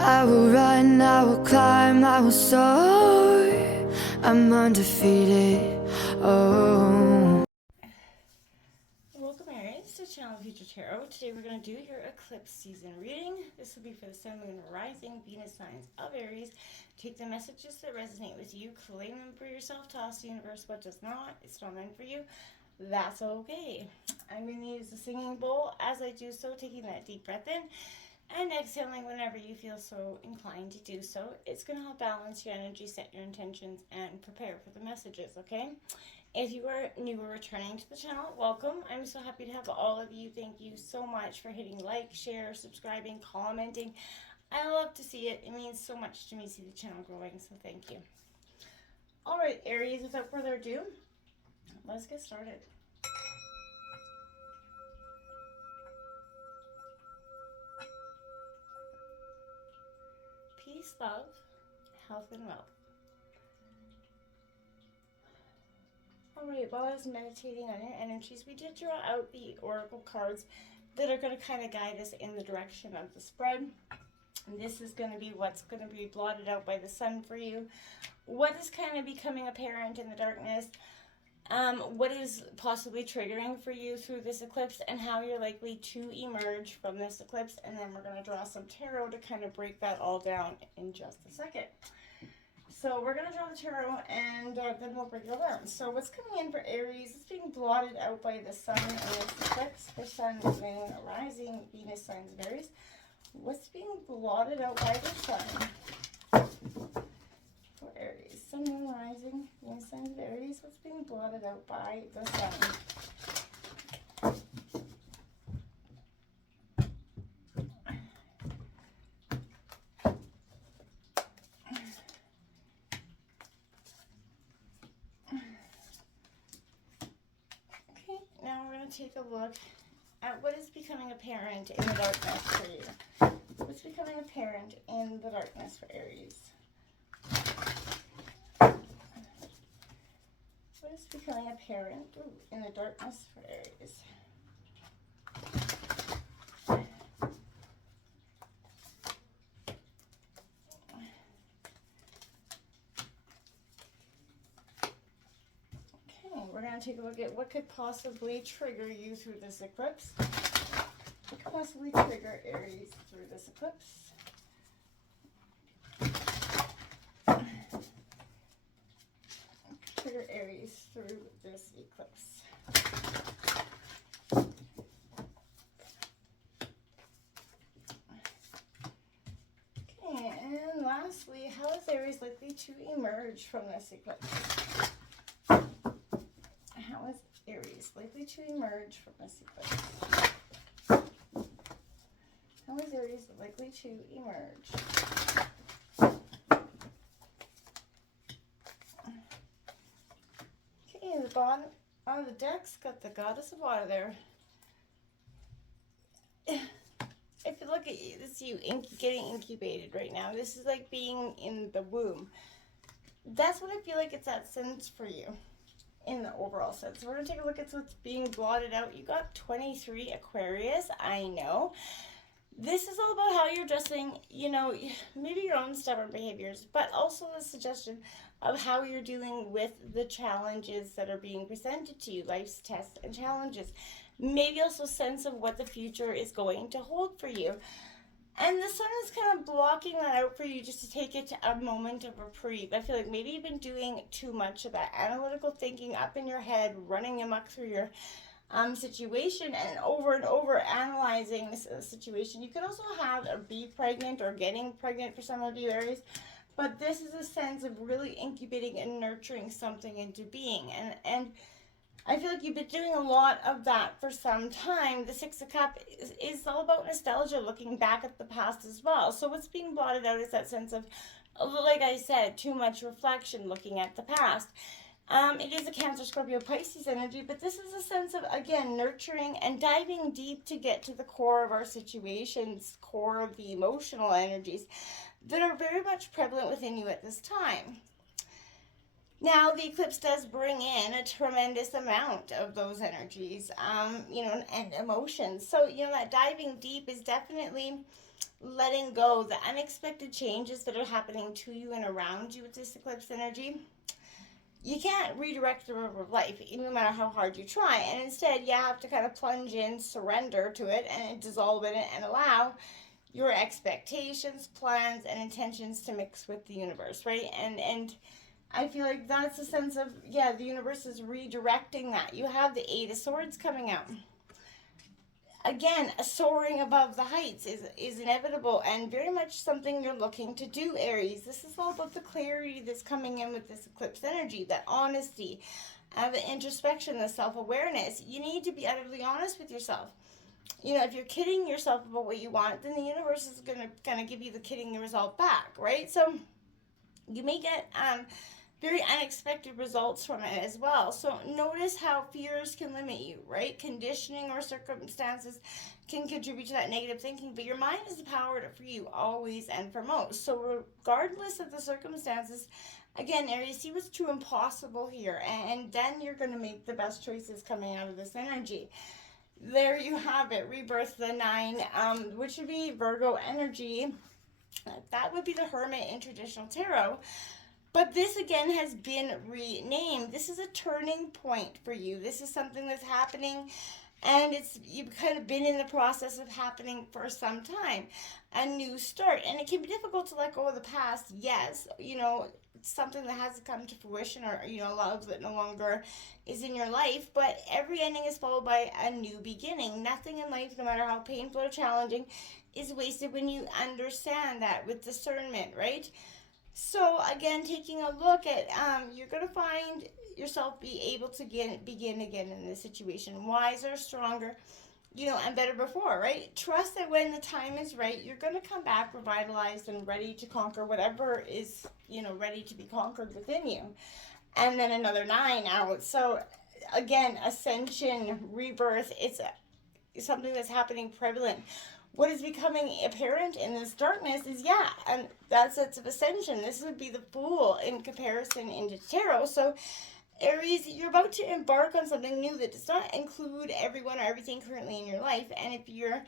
I will run, I will climb, I will soar. I'm undefeated. Oh. Welcome, Aries, to Channel Future Tarot. Today we're going to do your eclipse season reading. This will be for the Sun, Moon, Rising, Venus signs of Aries. Take the messages that resonate with you, claim them for yourself, toss the universe what does not. It's not meant for you. That's okay. I'm going to use the singing bowl as I do so, taking that deep breath in and exhaling whenever you feel so inclined to do so. It's going to help balance your energy, set your intentions, and prepare for the messages, okay? If you are new or returning to the channel, welcome. I'm so happy to have all of you. Thank you so much for hitting like, share, subscribing, commenting. I love to see it. It means so much to me to see the channel growing, so thank you. All right, Aries, without further ado, let's get started. Peace, love, health, and wealth. Alright, while I was meditating on your energies, we did draw out the oracle cards that are going to kind of guide us in the direction of the spread. And this is going to be what's going to be blotted out by the sun for you. What is kind of becoming apparent in the darkness. What is possibly triggering for you through this eclipse, and how you're likely to emerge from this eclipse. And then we're going to draw some tarot to kind of break that all down in just a second. So we're going to draw the tarot, and then we'll break it all down. So what's coming in for Aries is being blotted out by the sun and its eclipse. For Sun, Moon, Rising, Venus signs of Aries. What's being blotted out by the sun for Aries? Sun, Moon, Rising, Venus signs of Aries. What's being blotted out by the sun? Now we're going to take a look at what is becoming apparent in the darkness for you. What's becoming apparent in the darkness for Aries? What is becoming apparent in the darkness for Aries? We're going to take a look at what could possibly trigger you through this eclipse. What could possibly trigger Aries through this eclipse? Trigger Aries through this eclipse. Okay, and lastly, how is Aries likely to emerge from this eclipse? How is Aries likely to emerge from this eclipse? How is Aries likely to emerge? Okay, the bottom of the deck's got the Goddess of Water there. If you look at you, this is you getting incubated right now. This is like being in the womb. That's what I feel like it's that sense for you. In the overall sense. So we're going to take a look at what's being blotted out. You got 23 Aquarius. I know. This is all about how you're addressing, maybe your own stubborn behaviors, but also the suggestion of how you're dealing with the challenges that are being presented to you, life's tests and challenges. Maybe also a sense of what the future is going to hold for you. And the sun is kind of blocking that out for you just to take it to a moment of reprieve. I feel like maybe you've been doing too much of that analytical thinking up in your head, running amok through your situation and over analyzing this situation. You could also have or be pregnant or getting pregnant for some of you Aries. But this is a sense of really incubating and nurturing something into being. And I feel like you've been doing a lot of that for some time. The Six of Cups is all about nostalgia, looking back at the past as well. So what's being blotted out is that sense of, like I said, too much reflection, looking at the past. It is a Cancer, Scorpio, Pisces energy, but this is a sense of, again, nurturing and diving deep to get to the core of our situations, core of the emotional energies that are very much prevalent within you at this time. Now, the eclipse does bring in a tremendous amount of those energies, and emotions. So, that diving deep is definitely letting go the unexpected changes that are happening to you and around you with this eclipse energy. You can't redirect the river of life, no matter how hard you try. And instead, you have to kind of plunge in, surrender to it, and dissolve in it, and allow your expectations, plans, and intentions to mix with the universe, right? And I feel like that's a sense of, the universe is redirecting that. You have the Eight of Swords coming out. Again, soaring above the heights is inevitable and very much something you're looking to do, Aries. This is all about the clarity that's coming in with this eclipse energy, that honesty, the introspection, the self-awareness. You need to be utterly honest with yourself. If you're kidding yourself about what you want, then the universe is going to kind of give you the kidding result back, right? So you may get very unexpected results from it as well. So notice how fears can limit you, right? Conditioning or circumstances can contribute to that negative thinking, but your mind has the power to free you always and for most. So regardless of the circumstances, again, Aries, see what's true and possible here, and then you're going to make the best choices coming out of this energy. There you have it, rebirth, the 9, which would be Virgo energy. That would be the Hermit in traditional tarot. But this, again, has been renamed. This is a turning point for you. This is something that's happening, and you've kind of been in the process of happening for some time. A new start. And it can be difficult to let go of the past, yes. Something that hasn't come to fruition, or, love that no longer is in your life. But every ending is followed by a new beginning. Nothing in life, no matter how painful or challenging, is wasted when you understand that with discernment, right? So again, taking a look at, you're going to find yourself be able to begin again in this situation, wiser, stronger, and better before, right? Trust that when the time is right, you're going to come back revitalized and ready to conquer whatever is, ready to be conquered within you. And then another 9 out. So again, ascension, rebirth, it's something that's happening prevalent. What is becoming apparent in this darkness is, and that sense of ascension. This would be the Fool in comparison into tarot. So, Aries, you're about to embark on something new that does not include everyone or everything currently in your life. And if you're,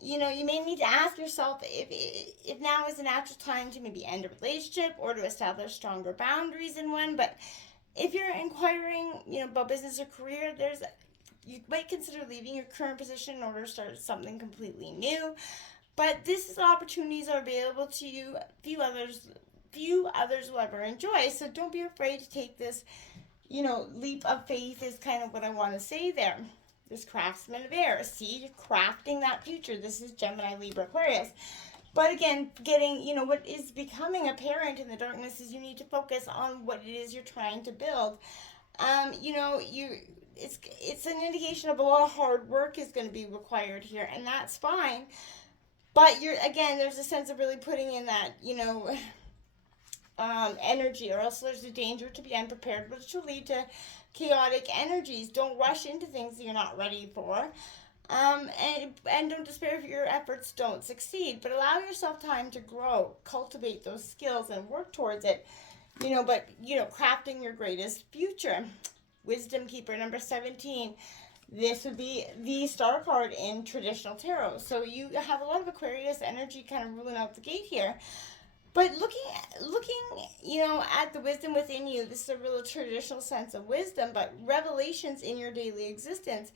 you may need to ask yourself if now is a natural time to maybe end a relationship or to establish stronger boundaries in one. But if you're inquiring, about business or career, you might consider leaving your current position in order to start something completely new. But this is opportunities are available to you. Few others will ever enjoy. So don't be afraid to take this, leap of faith is kind of what I want to say there. This craftsman of air. See, you're crafting that future. This is Gemini, Libra, Aquarius. But again, getting, what is becoming apparent in the darkness is you need to focus on what it is you're trying to build. It's an indication of a lot of hard work is going to be required here, and that's fine. But there's a sense of really putting in that, energy, or else there's a danger to be unprepared, which will lead to chaotic energies. Don't rush into things that you're not ready for. And don't despair if your efforts don't succeed, but allow yourself time to grow, cultivate those skills, and work towards it. Crafting your greatest future. Wisdom Keeper, number 17. This would be the star card in traditional tarot. So you have a lot of Aquarius energy kind of ruling out the gate here. But looking, at the wisdom within you, this is a real traditional sense of wisdom, but revelations in your daily existence.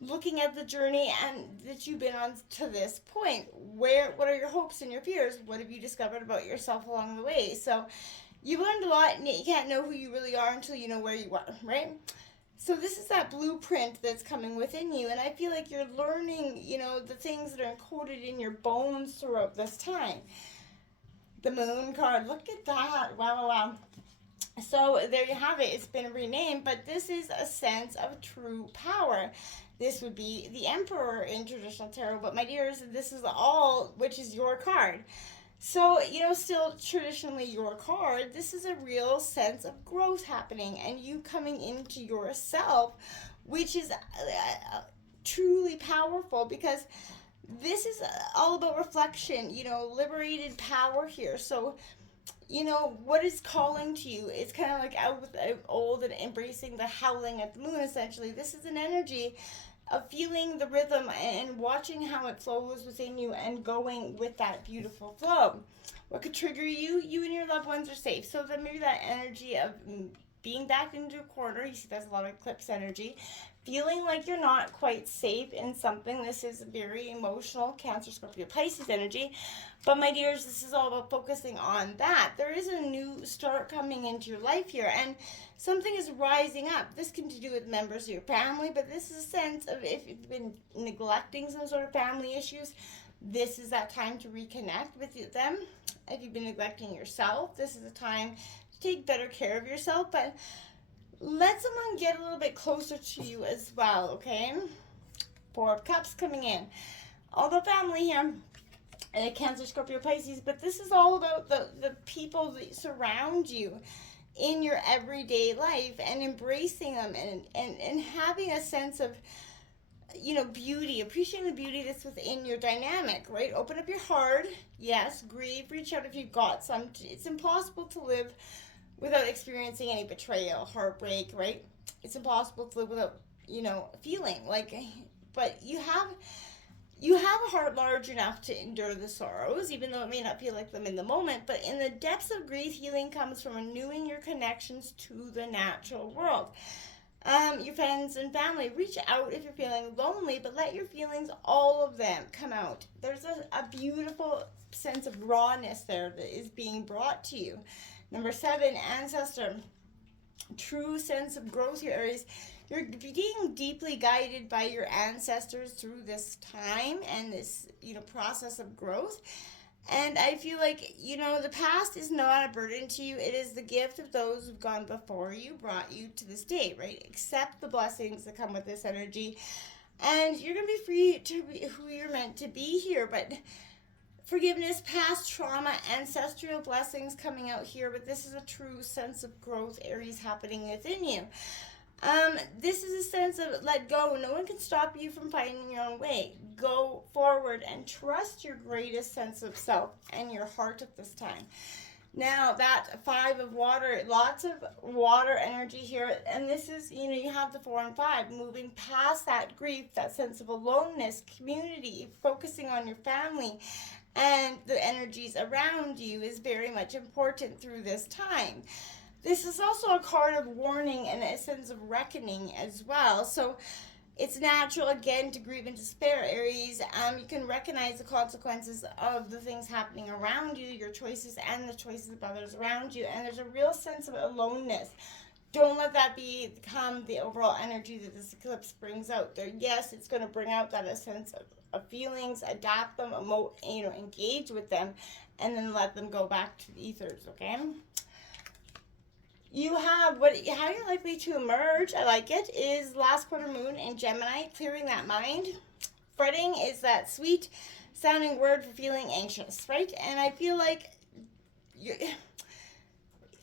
Looking at the journey and that you've been on to this point. What are your hopes and your fears? What have you discovered about yourself along the way? So you've learned a lot, and yet you can't know who you really are until you know where you are, right? So this is that blueprint that's coming within you, and I feel like you're learning, the things that are encoded in your bones throughout this time. The Moon card, look at that. Wow. So there you have it. It's been renamed, but this is a sense of true power. This would be the Emperor in traditional tarot, but my dears, this is all, which is your card. So, still traditionally your card, this is a real sense of growth happening and you coming into yourself, which is truly powerful, because this is all about reflection, liberated power here. So, you know, what is calling to you? It's kind of like out with old and embracing the howling at the moon, essentially. This is an energy of feeling the rhythm and watching how it flows within you and going with that beautiful flow. What could trigger you? You and your loved ones are safe. So then maybe that energy of being back into a corner, you see that's a lot of eclipse energy, feeling like you're not quite safe in something. This is very emotional Cancer, Scorpio, Pisces energy. But my dears, this is all about focusing on that. There is a new start coming into your life here, and something is rising up. This can do with members of your family, but this is a sense of if you've been neglecting some sort of family issues, this is that time to reconnect with them. If you've been neglecting yourself, this is a time to take better care of yourself, but let someone get a little bit closer to you as well, okay? Four of Cups coming in. All the family here, and Cancer, Scorpio, Pisces, but this is all about the people that surround you in your everyday life and embracing them and having a sense of, you know, beauty, appreciating the beauty that's within your dynamic, right? Open up your heart, yes, grieve, reach out if you've got some. It's impossible to live without experiencing any betrayal, heartbreak, right? It's impossible to live without, you know, feeling like, but you have a heart large enough to endure the sorrows, even though it may not feel like them in the moment. But in the depths of grief, healing comes from renewing your connections to the natural world. Your friends and family, reach out if you're feeling lonely, but let your feelings, all of them, come out. There's a beautiful sense of rawness there that is being brought to you. Number 7, ancestor. True sense of growth here, Aries. You're being deeply guided by your ancestors through this time and this, you know, process of growth. And I feel like, you know, the past is not a burden to you. It is the gift of those who've gone before you, brought you to this day, right? Accept the blessings that come with this energy. And you're going to be free to be who you're meant to be here. But forgiveness, past trauma, ancestral blessings coming out here. But this is a true sense of growth, Aries, happening within you. This is a sense of let go. No one can stop you from finding your own way. Go forward and trust your greatest sense of self and your heart at this time. Now, that 5 of water, lots of water energy here. And this is, you know, you have the 4 and 5, moving past that grief, that sense of aloneness, community, focusing on your family. And the energies around you is very much important through this time. This is also a card of warning and a sense of reckoning as well. So it's natural, again, to grieve and despair, Aries. You can recognize the consequences of the things happening around you, your choices and the choices of others around you. And there's a real sense of aloneness. Don't let that become the overall energy that this eclipse brings out there. Yes, it's going to bring out that a sense of feelings, adapt them, engage with them, and then let them go back to the ethers, okay? You have how you're likely to emerge, I like it, is last quarter moon in Gemini, clearing that mind. Fretting is that sweet sounding word for feeling anxious, right? And I feel like you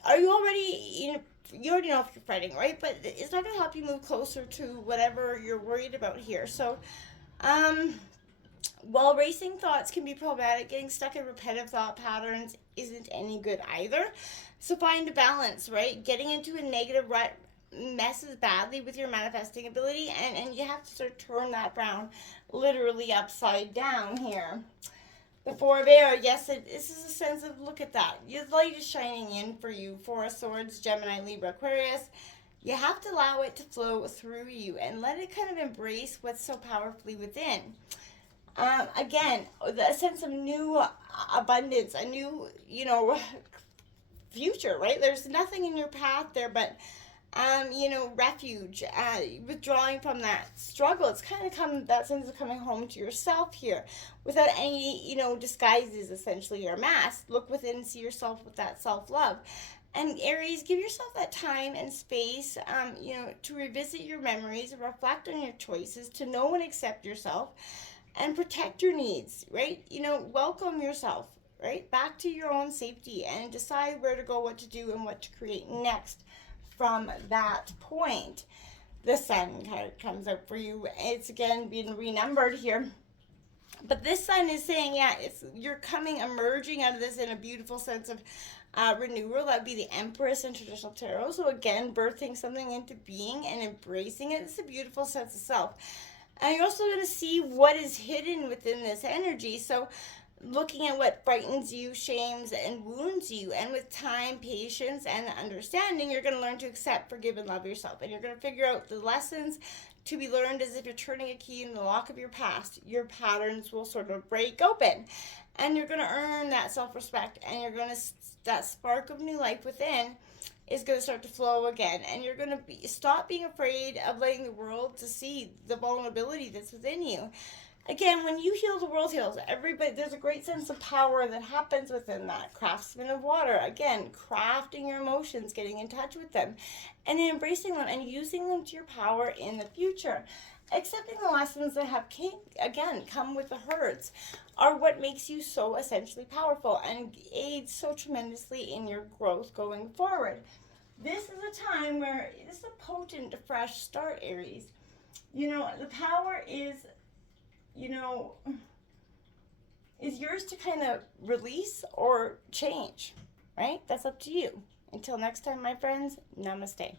already know if you're fretting, right? But it's not going to help you move closer to whatever you're worried about here. So, while racing thoughts can be problematic, getting stuck in repetitive thought patterns isn't any good either. So find a balance, right? Getting into a negative rut messes badly with your manifesting ability, and you have to sort of turn that frown literally upside down here. The 4 of air, yes, this is a sense of, look at that. Your light is shining in for you. 4 of swords, Gemini, Libra, Aquarius. You have to allow it to flow through you and let it kind of embrace what's so powerfully within. Again, a sense of new abundance, a new, future, right? There's nothing in your path there but, refuge, withdrawing from that struggle. It's kind of that sense of coming home to yourself here without any, disguises, essentially, or masks. Look within and see yourself with that self-love. And Aries, give yourself that time and space, to revisit your memories, reflect on your choices, to know and accept yourself, and protect your needs, right? Welcome yourself, right? Back to your own safety and decide where to go, what to do, and what to create next from that point. The Sun card comes out for you. It's again being renumbered here. But this sun is saying, yeah, you're emerging out of this in a beautiful sense of renewal. That would be the Empress in traditional tarot. So again, birthing something into being and embracing it. It's a beautiful sense of self. And you're also going to see what is hidden within this energy. So looking at what frightens you, shames, and wounds you. And with time, patience, and understanding, you're going to learn to accept, forgive, and love yourself. And you're going to figure out the lessons to be learned as if you're turning a key in the lock of your past. Your patterns will sort of break open. And you're going to earn that self-respect. And you're going to, that spark of new life within is going to start to flow again. And you're going to stop being afraid of letting the world to see the vulnerability that's within you. Again, when you heal, the world heals. Everybody, there's a great sense of power that happens within that. Craftsman of water, again, crafting your emotions, getting in touch with them, and embracing them and using them to your power in the future. Accepting the lessons that have, come with the hurts are what makes you so essentially powerful and aids so tremendously in your growth going forward. This is a time where this is a potent, fresh start, Aries. You know, the power is, is yours to kind of release or change, right? That's up to you. Until next time, my friends, namaste.